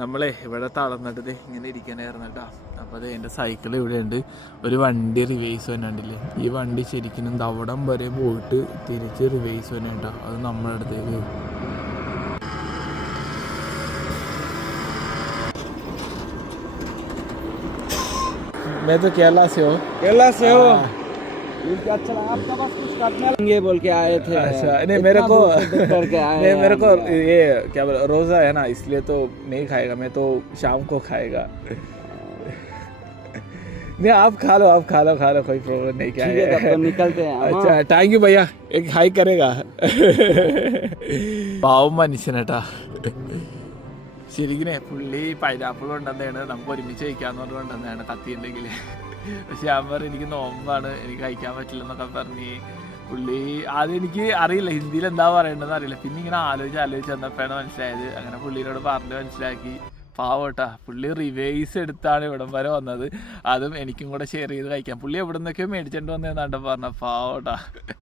നമ്മളെ ഇവിടെ തളർന്നിട്ട് ഇങ്ങനെ ഇരിക്കാനായിരുന്നു കേട്ടോ. അപ്പോൾ അത് എൻ്റെ സൈക്കിൾ ഇവിടെ ഉണ്ട്. ഒരു വണ്ടി റിവേഴ്സ് വന്നിട്ടില്ലേ, ഈ വണ്ടി ശരിക്കും അവിടം വരെ പോയിട്ട് തിരിച്ച് റിവേഴ്സ് വന്നെ കേട്ടോ. അത് നമ്മുടെ അടുത്തേക്ക് मैं तो केरला से हो। केरला से हो? अच्छा लगा, आपका पास कुछ काटने लगे बोल के आए थे। अच्छा, नहीं मेरे को करके आए नहीं, मेरे को ये क्या बोल रोज़ा है ना, इसलिए तो नहीं खाएगा, मैं तो शाम को खाएगा। नहीं आप खा लो कोई प्रॉब्लम नहीं। क्या है तो निकलते हैं। अच्छा थैंक यू भैया, एक हाई करेगा। പാവം മനുഷ്യനേട്ടാ. ശരിക്കും പുള്ളി പൈനാപ്പിൾ കൊണ്ടുവന്നതാണ്, നമുക്ക് ഒരുമിച്ച് കഴിക്കാന്ന് പറഞ്ഞ് കൊണ്ടുവന്നതാണ് കത്തിയുണ്ടെങ്കിൽ. പക്ഷെ ഞാൻ പറഞ്ഞു എനിക്ക് നോമ്പാണ്, എനിക്ക് കഴിക്കാൻ പറ്റില്ലെന്നൊക്കെ പറഞ്ഞ് പുള്ളി ആദ്യം എനിക്ക് അറിയില്ല ഹിന്ദിയിൽ എന്താ പറയേണ്ടതെന്ന് അറിയില്ല. പിന്നെ ഇങ്ങനെ ആലോചിച്ച് വന്നപ്പോഴാണ് മനസ്സിലായത്. അങ്ങനെ പുള്ളീനോട് പറഞ്ഞ് മനസ്സിലാക്കി. പാവട്ടാ, പുള്ളി റിവേഴ്സ് എടുത്താണ് ഇവിടം വരെ വന്നത്. അതും എനിക്കും കൂടെ ഷെയർ ചെയ്ത് കഴിക്കാം. പുള്ളി എവിടെ നിന്നൊക്കെയോ മേടിച്ചിട്ട് വന്നതെന്നാണ്ട് പറഞ്ഞ പാവട്ടാ.